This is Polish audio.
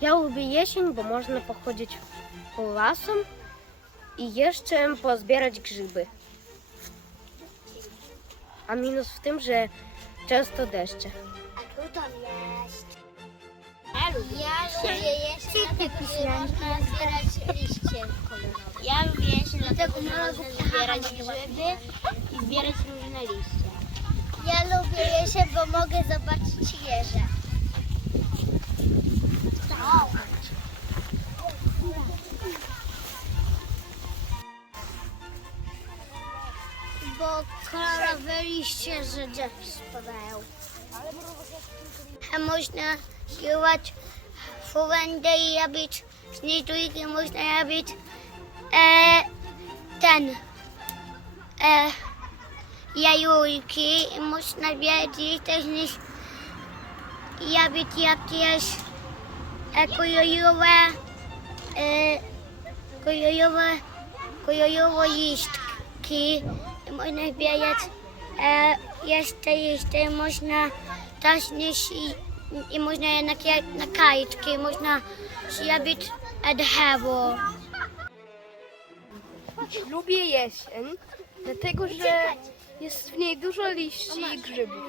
Ja lubię jesień, bo można pochodzić po lasu i jeszcze pozbierać grzyby. A minus w tym, że często deszcze. A tu to jest. Ja lubię. Jeść, dlatego że można zbierać liście kolorowe. Ja lubię jeść, dlatego że można zbierać grzyby i zbierać różne liście. Ja lubię jeść, bo mogę zobaczyć jeże. Bo kolorowe liście z drzew spadają. A można zbierać furędę i robić śniadujki, można robić e, ten e, jajulki i można zbierać też niż robić jakieś e, kolorowe e, kolorowe kolorowe listki można zbierać e, jeszcze jeszcze można też nieść i, i można je na, na kajtki, można zrobić drzewo. Lubię jesień, dlatego że jest w niej dużo liści i grzybów.